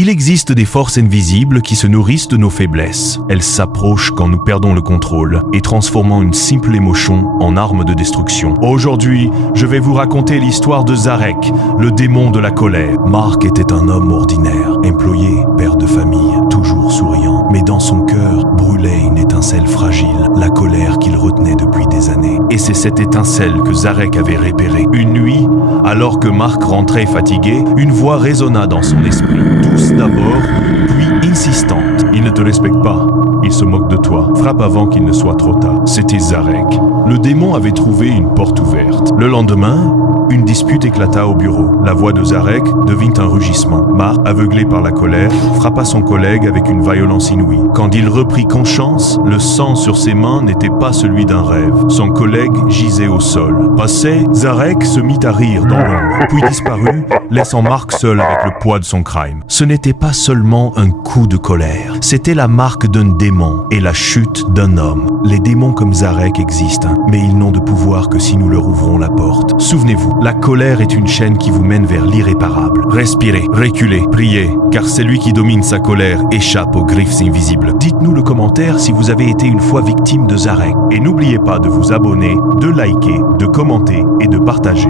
Il existe des forces invisibles qui se nourrissent de nos faiblesses. Elles s'approchent quand nous perdons le contrôle et transformant une simple émotion en arme de destruction. Aujourd'hui, je vais vous raconter l'histoire de Zarek, le démon de la colère. Mark était un homme ordinaire, employé, père de famille, toujours souriant. Mais dans son cœur brûlait une étincelle fragile, la colère qu'il retenait depuis des années. Et c'est cette étincelle que Zarek avait repérée. Une nuit, alors que Mark rentrait fatigué, une voix résonna dans son esprit. Douce d'abord, puis insistante. Il ne te respecte pas. Il se moque de toi. Frappe avant qu'il ne soit trop tard. C'était Zarek. Le démon avait trouvé une porte ouverte. Le lendemain, une dispute éclata au bureau. La voix de Zarek devint un rugissement. Mark, aveuglé par la colère, frappa son collègue avec une violence inouïe. Quand il reprit conscience, le sang sur ses mains n'était pas celui d'un rêve. Son collègue gisait au sol. Passé, Zarek se mit à rire dans l'ombre, puis disparut, laissant Mark seul avec le poids de son crime. Ce n'était pas seulement un coup de colère, c'était la marque d'un démon et la chute d'un homme. Les démons comme Zarek existent, mais ils n'ont de pouvoir que si nous leur ouvrons la porte. Souvenez-vous, la colère est une chaîne qui vous mène vers l'irréparable. Respirez, reculez, priez, car celui qui domine sa colère échappe aux griffes invisibles. Dites-nous le commentaire si vous avez été une fois victime de Zarek. Et n'oubliez pas de vous abonner, de liker, de commenter et de partager.